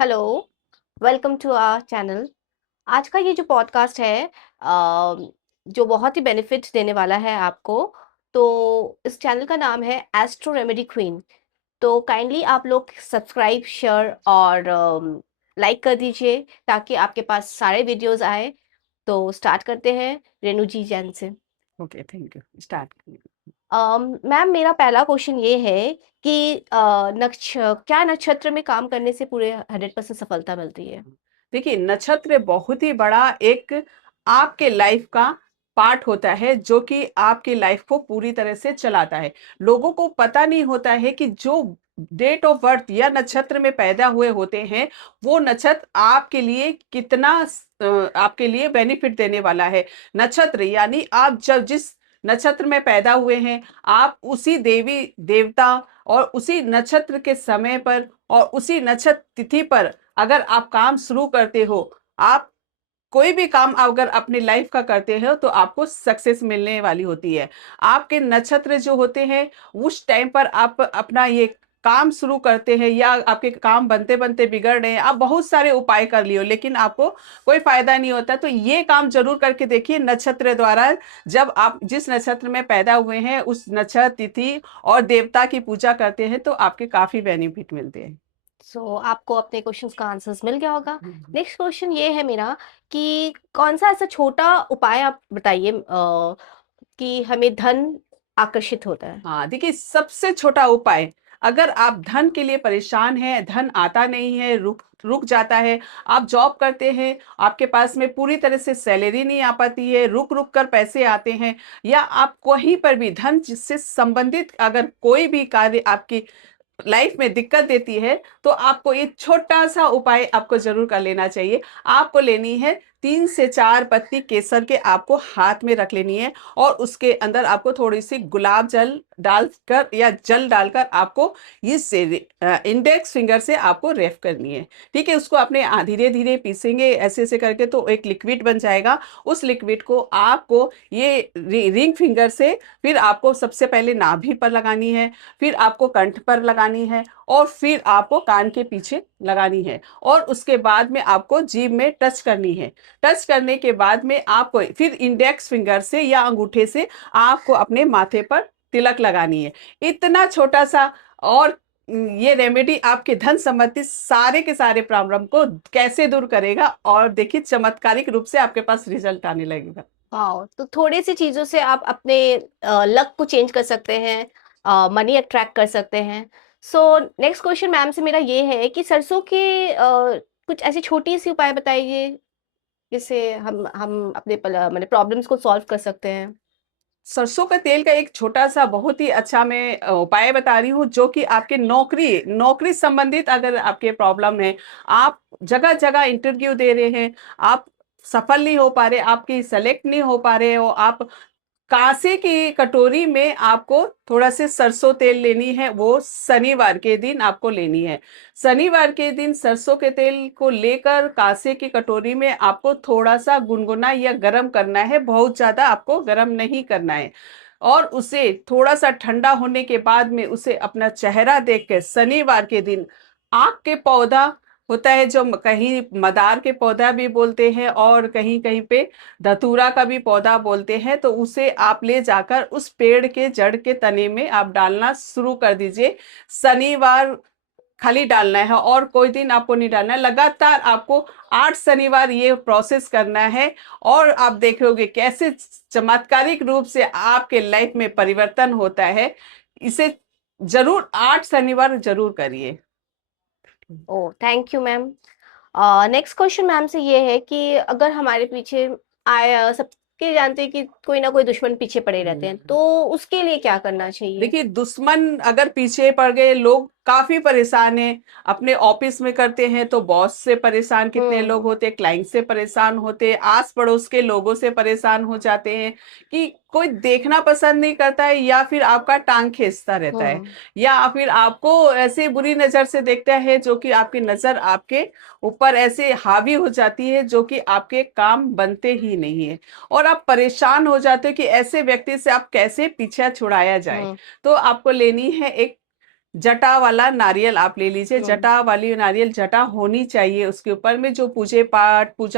Hello, welcome to our channel. आज का ये जो पॉडकास्ट है जो बहुत ही बेनिफिट देने वाला है आपको। तो इस चैनल का नाम है एस्ट्रो रेमेडी क्वीन। तो काइंडली आप लोग सब्सक्राइब, शेयर और लाइक कर दीजिए ताकि आपके पास सारे वीडियोस आए। तो स्टार्ट करते हैं रेनू जी जैन से। Okay, thank you. Start. Ma'am, मेरा पहला क्वेश्चन ये है कि क्या नक्षत्र में काम करने से पूरे 100% सफलता मिलती है? देखिए, नक्षत्र बहुत ही बड़ा एक आपके लाइफ का पार्ट होता है जो कि आपकी लाइफ को पूरी तरह से चलाता है। लोगों को पता नहीं होता है कि जो डेट ऑफ बर्थ या नक्षत्र में पैदा हुए होते हैं, वो नक्षत्र आपके लिए कितना आपके लिए बेनिफिट देने वाला है। नक्षत्र यानी आप जब जिस नक्षत्र में पैदा हुए हैं, आप उसी देवी देवता और उसी नक्षत्र के समय पर और उसी नक्षत्र तिथि पर अगर आप काम शुरू करते हो, आप कोई भी काम अगर अपनी लाइफ का करते हो तो आपको सक्सेस मिलने वाली होती है। आपके नक्षत्र जो होते हैं, उस टाइम पर आप अपना ये काम शुरू करते हैं या आपके काम बनते बनते बिगड़ रहे हैं, आप बहुत सारे उपाय कर लियो लेकिन आपको कोई फायदा नहीं होता। तो ये काम जरूर करके देखिए नक्षत्र द्वारा। जब आप जिस नक्षत्र में पैदा हुए हैं उस नक्षत्र तिथि और देवता की पूजा करते हैं तो आपके काफी बेनिफिट मिलते हैं। सो आपको अपने क्वेश्चंस का आंसर्स मिल गया होगा। हम्म। नेक्स्ट क्वेश्चन ये है मेरा कि कौन सा ऐसा छोटा उपाय आप बताइए कि हमें धन आकर्षित होता है। हाँ, देखिए सबसे छोटा उपाय, अगर आप धन के लिए परेशान हैं, धन आता नहीं है, रुक रुक जाता है, आप जॉब करते हैं, आपके पास में पूरी तरह से सैलरी नहीं आ पाती है, रुक रुक कर पैसे आते हैं, या आप कहीं पर भी धन जिससे संबंधित अगर कोई भी कार्य आपकी लाइफ में दिक्कत देती है, तो आपको ये छोटा सा उपाय आपको जरूर कर लेना चाहिए। आपको लेनी है 3 से 4 पत्ती केसर के, आपको हाथ में रख लेनी है और उसके अंदर आपको थोड़ी सी गुलाब जल डालकर या जल डालकर आपको इस इंडेक्स फिंगर से आपको रेफ करनी है। ठीक है, उसको अपने धीरे धीरे पीसेंगे ऐसे ऐसे करके तो एक लिक्विड बन जाएगा। उस लिक्विड को आपको ये रिंग फिंगर से फिर आपको सबसे पहले नाभि पर लगानी है, फिर आपको कंठ पर लगानी है और फिर आपको कान के पीछे लगानी है और उसके बाद में आपको जीभ में टच करनी है। टच करने के बाद में आपको फिर इंडेक्स फिंगर से या अंगूठे से आपको अपने माथे पर तिलक लगानी है। इतना छोटा सा और ये रेमेडी आपके धन संबंधी सारे के सारे प्रॉब्लम को कैसे दूर करेगा और देखिए चमत्कारिक रूप से आपके पास रिजल्ट आने लगेगा। वाओ! तो थोड़ी सी चीजों से आप अपने लक को चेंज कर सकते हैं, मनी अट्रैक्ट कर सकते हैं। सो नेक्स्ट क्वेश्चन मैम से मेरा ये है कि सरसों के कुछ ऐसी छोटी सी उपाय बताइए जिससे हम अपने माने प्रॉब्लम्स को सॉल्व कर सकते हैं। सरसों का तेल का एक छोटा-सा बहुत ही अच्छा मैं उपाय बता रही हूँ जो कि आपके नौकरी नौकरी संबंधित अगर आपके प्रॉब्लम है, आप जगह-जगह इंटरव्यू दे रहे हैं, आप सफल नहीं हो पा रहे, आपकी सेलेक्ट नहीं हो पा रहे हो, आप कांसे की कटोरी में आपको थोड़ा से सरसों तेल लेनी है, वो शनिवार के दिन आपको लेनी है। शनिवार के दिन सरसों के तेल को लेकर कांसे की कटोरी में आपको थोड़ा सा गुनगुना या गरम करना है, बहुत ज्यादा आपको गरम नहीं करना है। और उसे थोड़ा सा ठंडा होने के बाद में उसे अपना चेहरा देख के शनिवार के दिन आक के पौधा होता है जो कहीं मदार के पौधा भी बोलते हैं और कहीं कहीं पे धतूरा का भी पौधा बोलते हैं, तो उसे आप ले जाकर उस पेड़ के जड़ के तने में आप डालना शुरू कर दीजिए। शनिवार खाली डालना है और कोई दिन आपको नहीं डालना है, लगातार आपको 8 शनिवार ये प्रोसेस करना है और आप देखोगे कैसे चमत्कारिक रूप से आपके लाइफ में परिवर्तन होता है। इसे जरूर 8 शनिवार जरूर करिए। Oh! Thank you ma'am. Next question ma'am से ये है कि अगर हमारे पीछे सबके जानते हैं कि कोई ना कोई दुश्मन पीछे पड़े रहते हैं, तो उसके लिए क्या करना चाहिए? देखिए, दुश्मन अगर पीछे पड़ गए, लोग काफी परेशान हैं। अपने ऑफिस में करते हैं तो बॉस से परेशान कितने हुँ, लोग होते हैं, क्लाइंट से परेशान होते हैं, आस पड़ोस के लोगों से परेशान हो जाते हैं कि कोई देखना पसंद नहीं करता है या फिर आपका टांग खींचता रहता है, हुँ। या फिर आपको ऐसे बुरी नजर से देखता है जो कि आपकी नजर आपके ऊपर ऐसे हावी हो जाती है जो कि आपके काम बनते ही नहीं है और आप परेशान हो जाते हो कि ऐसे व्यक्ति से आप कैसे पीछा छुड़ाया जाए। हुँ, तो आपको लेनी है एक जटा वाला नारियल आप ले लीजिए। हुँ। जटा वाली नारियल, जटा होनी चाहिए उसके ऊपर में, जो पूजा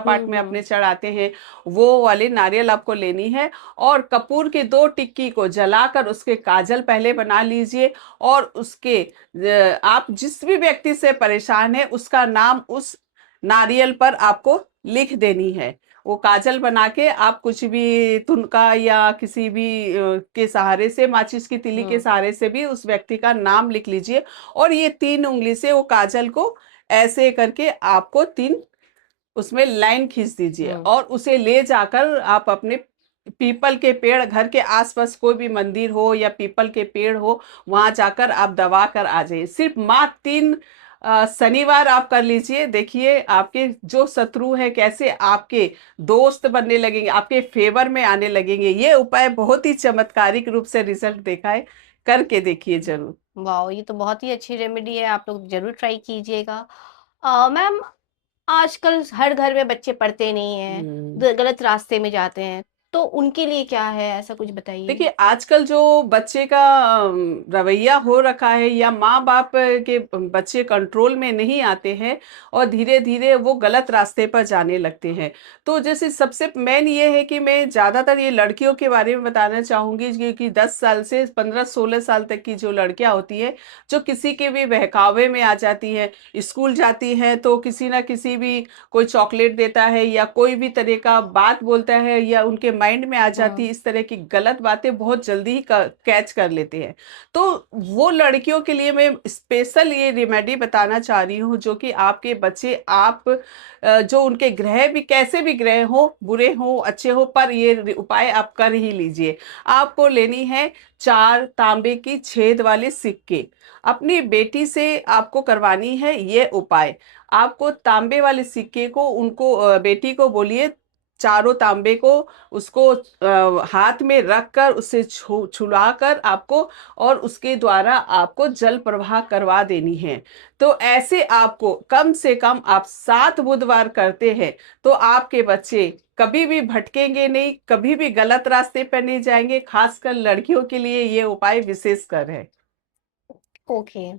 पाठ में अपने हुँ। चढ़ाते हैं, वो वाली नारियल आपको लेनी है। और कपूर की 2 टिक्की को जलाकर उसके काजल पहले बना लीजिए। और उसके आप जिस भी व्यक्ति से परेशान है उसका नाम उस नारियल पर आपको लिख देनी है। वो काजल बना के आप कुछ भी तुनका या किसी भी के सहारे से, माचिस की तीली के हुँ। सहारे से भी उस व्यक्ति का नाम लिख लीजिए। और ये 3 उंगली से वो काजल को ऐसे करके आपको 3 उसमें लाइन खींच दीजिए। हुँ। और उसे ले जाकर आप अपने पीपल के पेड़, घर के आसपास कोई भी मंदिर हो या पीपल के पेड़ हो, वहां जाकर आप दबा कर आ जाइए। सिर्फ मात्र 3 शनिवार आप कर लीजिए। देखिए आपके जो शत्रु है कैसे आपके दोस्त बनने लगेंगे, आपके फेवर में आने लगेंगे। ये उपाय बहुत ही चमत्कारिक रूप से रिजल्ट देखा है, करके देखिए जरूर। वाओ! ये तो बहुत ही अच्छी रेमेडी है, आप लोग ज़रूर ट्राई कीजिएगा। मैम, आजकल हर घर में बच्चे पढ़ते नहीं हैं, हम्म। गलत रास्ते में जाते हैं, तो उनके लिए क्या है? ऐसा कुछ बताइए? देखिए आजकल जो बच्चे का रवैया हो रखा है, या माँ बाप के बच्चे कंट्रोल में नहीं आते हैं और धीरे धीरे वो गलत रास्ते पर जाने लगते हैं। तो जैसे सबसे मेन ये है कि मैं ज़्यादातर ये लड़कियों के बारे में बताना चाहूँगी, क्योंकि 10 साल से 15-16 साल तक की जो लड़कियां होती है, जो किसी के भी बहकावे में आ जाती है, स्कूल जाती है तो किसी ना किसी भी कोई चॉकलेट देता है या कोई भी तरह का बात बोलता है, या उनके माइंड में आ जाती हुँ। है इस तरह की गलत बातें, बहुत जल्दी ही कैच कर लेते हैं। तो वो लड़कियों के लिए मैं स्पेशल ये रेमेडी बताना चाह रही हूँ, जो कि आपके बच्चे आप जो उनके ग्रह भी कैसे भी ग्रह हो, बुरे हो अच्छे हो, पर ये उपाय आप कर ही लीजिए। आपको लेनी है 4 तांबे की छेद वाले सिक्के। अपनी बेटी से आपको करवानी है ये उपाय। आपको तांबे वाले सिक्के को उनको बेटी को बोलिए, चारों तांबे को उसको हाथ में रख कर उसे छुला कर आपको, और उसके द्वारा आपको जल प्रवाह करवा देनी है। तो ऐसे आपको कम से कम आप 7 बुधवार करते हैं, तो आपके बच्चे कभी भी भटकेंगे नहीं, कभी भी गलत रास्ते पर नहीं जाएंगे। खासकर लड़कियों के लिए ये उपाय विशेषकर है। ओके।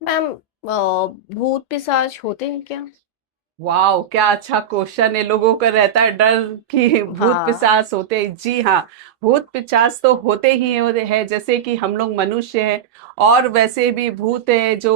मैम, भूत-पिशाच होते हैं क्या? वाओ! क्या अच्छा क्वेश्चन है। लोगों को रहता है डर कि भूत हाँ। पिशाच होते हैं। जी हाँ, भूत पिशाच तो होते ही हैं, जैसे कि हम लोग मनुष्य हैं, और वैसे भी भूत हैं जो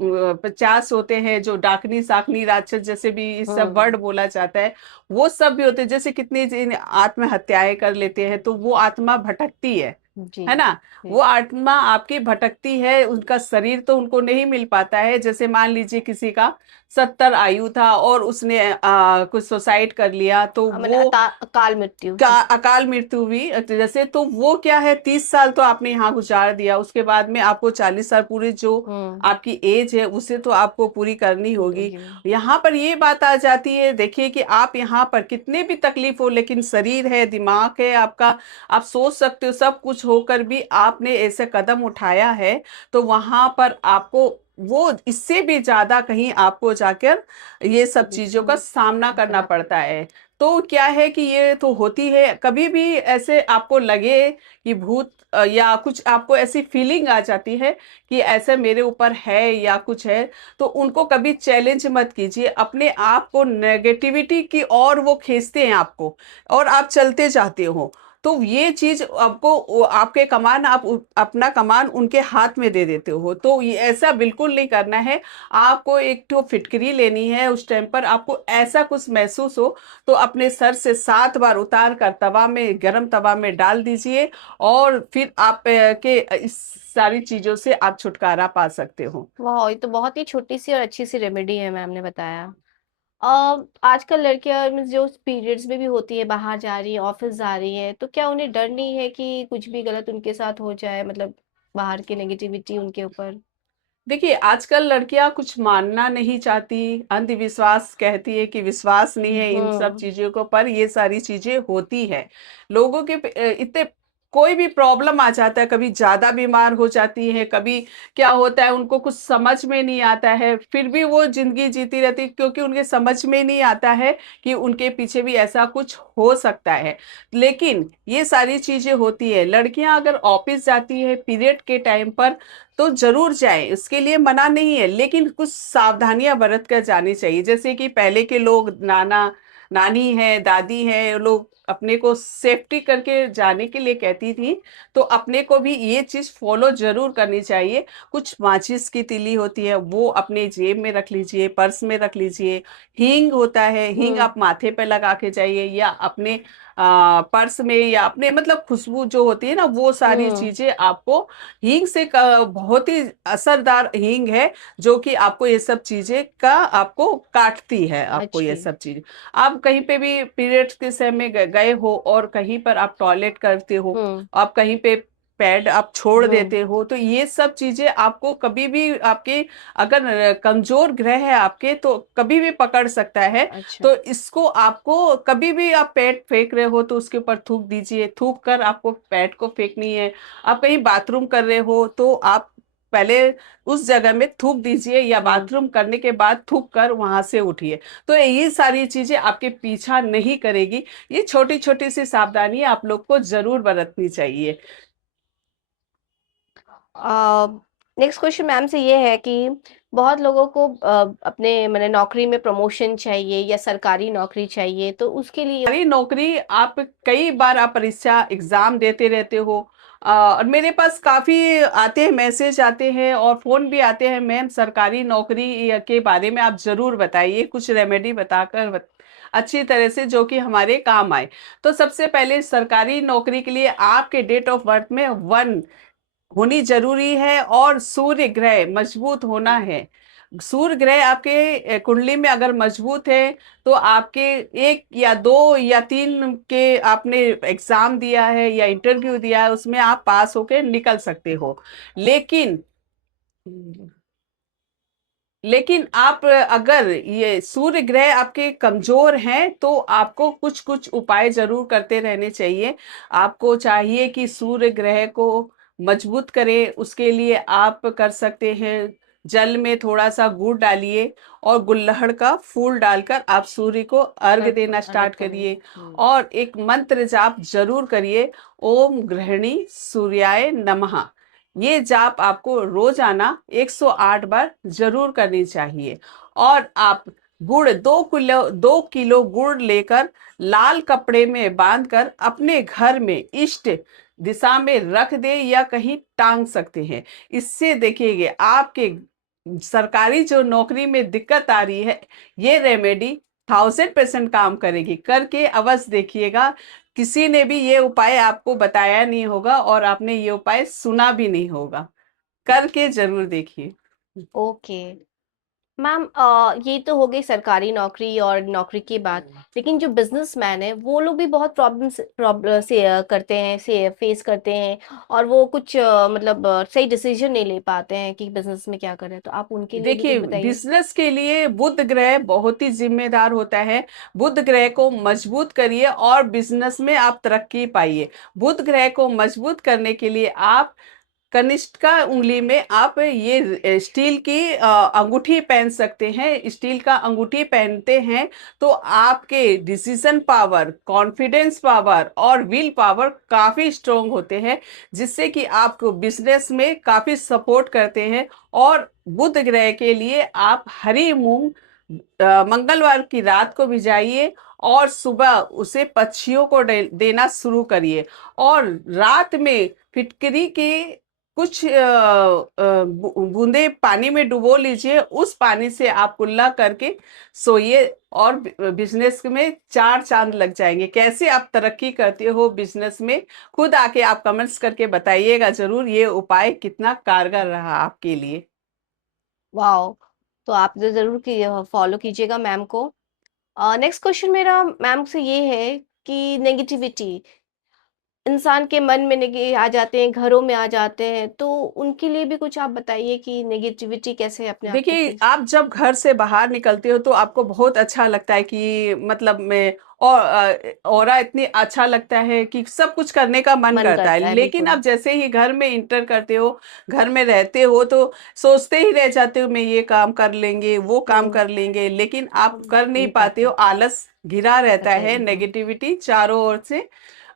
पिशाच होते हैं, जो डाकनी साकनी राक्षस जैसे भी इस सब हुँ। वर्ड बोला जाता है, वो सब भी होते हैं। जैसे कितनी जिन आत्महत्याएं कर लेते हैं, तो वो आत्मा भटकती जी, है ना? वो जी। आत्मा आपकी भटकती है, उनका शरीर तो उनको नहीं मिल पाता है। जैसे मान लीजिए किसी का 70 आयु था और उसने कुछ सुसाइड कर लिया, तो मैंने वो अकाल मृत्यु। का अकाल मृत्यु हुई, जैसे तो वो क्या है, 30 साल तो आपने यहाँ गुजार दिया, उसके बाद में आपको 40 साल पूरी जो हुँ। आपकी एज है उसे तो आपको पूरी करनी होगी। जी। यहाँ पर ये बात आ जाती है, देखिए कि आप यहाँ पर कितने भी तकलीफ हो, लेकिन शरीर है, दिमाग है आपका, आप सोच सकते हो, सब कुछ होकर भी आपने ऐसे कदम उठाया है, तो वहां पर आपको वो इससे भी ज्यादा कहीं आपको जाकर ये सब चीजों का सामना करना करना पड़ता पड़ता है। है। तो क्या है कि ये तो होती है, कभी भी ऐसे आपको लगे कि भूत या कुछ आपको ऐसी फीलिंग आ जाती है कि ऐसा मेरे ऊपर है या कुछ है, तो उनको कभी चैलेंज मत कीजिए। अपने आप को नेगेटिविटी की और वो खींचते हैं आपको, और आप चलते जाते हो। तो ये चीज आपको आपके कमान, आप अपना कमान उनके हाथ में दे देते हो, तो ये ऐसा बिल्कुल नहीं करना है। आपको एक तो फिटकरी लेनी है, उस टाइम पर आपको ऐसा कुछ महसूस हो तो अपने सर से 7 बार उतार कर तवा में, गरम तवा में डाल दीजिए, और फिर आप के इस सारी चीजों से आप छुटकारा पा सकते हो। वाह! ये तो बहुत ही छोटी-सी और अच्छी-सी रेमेडी है, मैम ने बताया। आजकल लड़कियाँ मीन्स जो पीरियड्स में भी होती है, बाहर जा रही है, ऑफ़िस जा रही है, तो क्या उन्हें डर नहीं है कि कुछ भी गलत उनके साथ हो जाए, मतलब बाहर की नेगेटिविटी उनके ऊपर? देखिए आजकल लड़कियां कुछ मानना नहीं चाहती, अंधविश्वास कहती है कि विश्वास नहीं है इन सब हुँ। चीजों को, पर ये सारी चीजें होती है। लोगों के इतने कोई भी प्रॉब्लम आ जाता है, कभी ज़्यादा बीमार हो जाती हैं, कभी क्या होता है उनको कुछ समझ में नहीं आता है, फिर भी वो ज़िंदगी जीती रहती है क्योंकि उनके समझ में नहीं आता है कि उनके पीछे भी ऐसा कुछ हो सकता है। लेकिन ये सारी चीज़ें होती है, लड़कियाँ अगर ऑफ़िस जाती है पीरियड के टाइम पर तो ज़रूर जाएँ, इसके लिए मना नहीं है, लेकिन कुछ सावधानियाँ बरत कर जानी चाहिए। जैसे कि पहले के लोग नानी है, दादी है, वो लोग अपने को सेफ्टी करके जाने के लिए कहती थी, तो अपने को भी ये चीज़ फ़ॉलो ज़रूर करनी चाहिए। कुछ माचिस की तीली होती है, वो अपने जेब में रख लीजिए, पर्स में रख लीजिए। हींग होता है, हींग हुँ, आप माथे पे लगा के जाइए या अपने पर्स में या अपने मतलब खुशबू जो होती है ना, वो सारी हुँ, चीज़ें आपको हींग से क बहुत ही असरदार हींग है, जो कि आपको ये सब चीज़ें का आपको काटती है, आपको ये अच्छी। सब चीज़। आप कहीं पे भी पीरियड्स के समय गए हो और कहीं पर आप टॉयलेट करते हो, हुँ, आप कहीं पे पैड आप छोड़ हुँ, देते हो, तो ये सब चीज़ें आपको कभी भी आपके अगर कमज़ोर ग्रह है आपके तो कभी भी पकड़ सकता है। अच्छा। तो इसको आपको कभी भी आप पैड फेंक रहे हो तो उसके ऊपर थूक दीजिए, थूक कर आपको पैड को फेंकनी है। आप कहीं बाथरूम कर रहे हो तो आप पहले उस जगह में थूक दीजिए या हुँ। बाथरूम करने के बाद थूक कर वहाँ से उठिए। तो ये सारी चीज़ें आपके पीछा नहीं करेगी। ये छोटी-छोटी सी सावधानियाँ आप लोग को ज़रूर बरतनी चाहिए। अ, नेक्स्ट क्वेश्चन मैम से ये है कि बहुत लोगों को अपने माने नौकरी में प्रमोशन चाहिए या सरकारी नौकरी चाहिए, तो उसके लिए सरकारी नौकरी आप कई बार आप परीक्षा एग्ज़ाम देते रहते हो। और मेरे पास काफ़ी आते हैं, मैसेज आते हैं और फ़ोन भी आते हैं, मैम सरकारी नौकरी के बारे में आप ज़रूर बताइए, कुछ रेमेडी बताकर अच्छी तरह से जो कि हमारे काम आए। तो सबसे पहले सरकारी नौकरी के लिए आपके डेट ऑफ बर्थ में 1 होनी ज़रूरी है और सूर्य ग्रह मज़बूत होना है। सूर्य ग्रह आपके कुंडली में अगर मज़बूत है, तो आपके 1 या 2 या 3 के आपने एग्ज़ाम दिया है या इंटरव्यू दिया है, उसमें आप पास होके निकल सकते हो। लेकिन लेकिन आप अगर ये सूर्य ग्रह आपके कमज़ोर हैं, तो आपको कुछ-कुछ उपाय ज़रूर करते रहने चाहिए। आपको चाहिए कि सूर्य ग्रह को मजबूत करें, उसके लिए आप कर सकते हैं, जल में थोड़ा-सा गुड़ डालिए और गुलहड़ का फूल डालकर आप सूर्य को अर्घ अर्घ देना अर्घ स्टार्ट करें। करिए हुँ, और एक मंत्र जाप ज़रूर करिए, ओम गृहिणी सूर्याय नमः। ये जाप आपको रोजाना 108 बार जरूर करनी चाहिए और आप गुड़ 2 किलो गुड़ लेकर लाल कपड़े में बांधकर अपने घर में इष्ट दिशा में रख दे या कहीं टांग सकते हैं। इससे देखिएगा आपके सरकारी जो नौकरी में दिक्कत आ रही है, ये रेमेडी 1000% काम करेगी। करके अवश्य देखिएगा, किसी ने भी ये उपाय आपको बताया नहीं होगा और आपने ये उपाय सुना भी नहीं होगा। करके ज़रूर देखिए। ओके। मैम ये तो हो गई सरकारी नौकरी और नौकरी की बात, लेकिन जो बिज़नेसमैन हैं, वो लोग भी बहुत प्रॉब्लम से करते हैं से फेस करते हैं और वो कुछ मतलब सही डिसीज़न नहीं ले पाते हैं कि बिज़नेस में क्या करें, तो आप उनके लिए भी कुछ देखिए, बताइए? बिज़नेस के लिए बुध ग्रह बहुत ही ज़िम्मेदार होता है। बुध ग्रह को मजबूत करिए और बिज़नेस में आप तरक्की पाइए। बुध ग्रह को मजबूत करने के लिए आप कनिष्ठिका उँगली में आप ये स्टील की अंगूठी पहन सकते हैं। स्टील का अंगूठी पहनते हैं तो आपके डिसीजन पावर, कॉन्फिडेंस पावर और विल पावर काफ़ी स्ट्रॉन्ग होते हैं, जिससे कि आपको बिज़नेस में काफ़ी सपोर्ट करते हैं। और बुध ग्रह के लिए आप हरी मूँग मंगलवार की रात को भिजाइए और सुबह उसे पक्षियों को देना शुरू करिए और रात में फिटकरी के कुछ बूंदे पानी में डुबो लीजिए, उस पानी से आप कुल्ला करके सोइए और बिजनेस में 4 चांद लग जाएंगे। कैसे आप तरक्की करते हो बिजनेस में, खुद आके आप कमेंट्स करके बताइएगा जरूर ये उपाय कितना कारगर रहा आपके लिए। वॉव! तो आप तो ज़रूर कि फॉलो कीजिएगा मैम को। नेक्स्ट क्वेश्चन मेरा मैम से ये है कि नेगेटिविटी इंसान के मन में नेगे आ जाते हैं, घरों में आ जाते हैं, तो उनके लिए भी कुछ आप बताइए कि नेगेटिविटी कैसे अपने आप को देखिए, फेस आप जब घर से बाहर निकलते हो तो आपको बहुत अच्छा लगता है कि मतलब मैं और ऑरा इतनी अच्छा लगता है कि सब कुछ करने का मन मन करता है। करता है, लेकिन बिल्कुल। आप जैसे ही घर में इंटर करते हो, घर में रहते हो, तो सोचते ही रह जाते हो, मैं ये काम कर लेंगे, वो काम हुँ, कर लेंगे, लेकिन आप कर नहीं नहीं पाते हो। पाते। आलस घिरा रहता अच्छा है, जी, हाँ। नेगेटिविटी चारों ओर से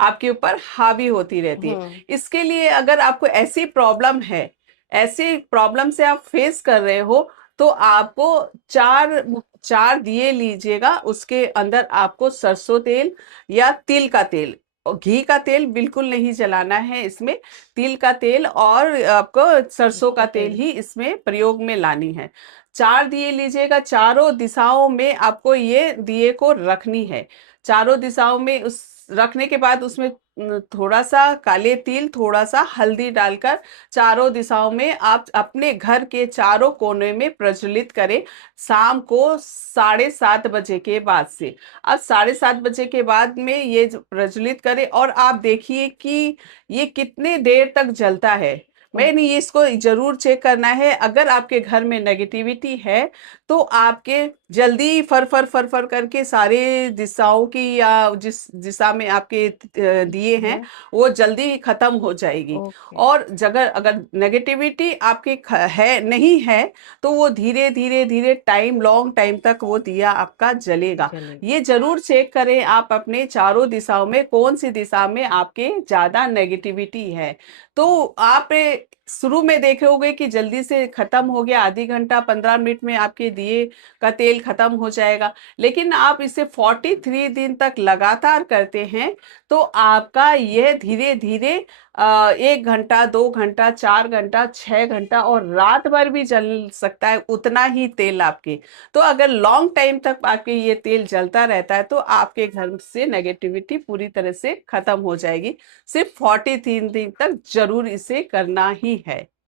आपके ऊपर हावी होती रहती है। हुँ, इसके लिए अगर आपको ऐसी प्रॉब्लम है, ऐसी प्रॉब्लम से आप फेस कर रहे हो, तो आपको 4 दिए लीजिएगा, उसके अंदर आपको सरसों तेल या तिल का तेल, और घी का तेल बिल्कुल नहीं जलाना है इसमें। तिल का तेल और आपको सरसों का का तेल तेल। ही इसमें प्रयोग में लानी है। 4 दिए लीजिएगा, चारों दिशाओं में आपको ये दिए को रखनी है। चारों दिशाओं में उस रखने के बाद उसमें थोड़ा सा काले तिल, थोड़ा सा हल्दी डालकर चारों दिशाओं में आप अपने घर के चारों कोने में प्रज्वलित करें, शाम को 7:30 बजे के बाद से। अब 7:30 बजे के बाद में ये जो प्रज्वलित करें, और आप देखिए कि ये कितने देर तक जलता है। ओह! मैंने इसको जरूर चेक करना है। अगर आपके घर में नेगेटिविटी है, तो आपके जल्दी फर फर फर फर करके सारे दिशाओं की, या जिस दिशा में आपके दिए हैं, है, वो जल्दी खत्म हो जाएगी। ओके, और जगह अगर नेगेटिविटी आपके है नहीं है, तो वो धीरे धीरे धीरे टाइम, लॉन्ग टाइम तक वो दिया आपका जलेगा। चलेगा। ये जरूर चेक करें आप अपने चारों दिशाओं में, कौन सी दिशा में आपके ज्यादा नेगेटिविटी है। तो आप शुरू में देखे होंगे कि जल्दी से खत्म हो गया, आधी घंटा 15 मिनट में आपके दिए का तेल खत्म हो जाएगा। लेकिन आप इसे 43 दिन तक लगातार करते हैं, तो आपका यह धीरे धीरे 1 घंटा, 2 घंटा, 4 घंटा, 6 घंटा और रात भर भी जल सकता है उतना ही तेल आपके। तो अगर लॉन्ग टाइम तक आपके ये तेल जलता रहता है, तो आपके घर से नेगेटिविटी पूरी तरह से खत्म हो जाएगी। सिर्फ 43 दिन तक जरूर इसे करना ही है।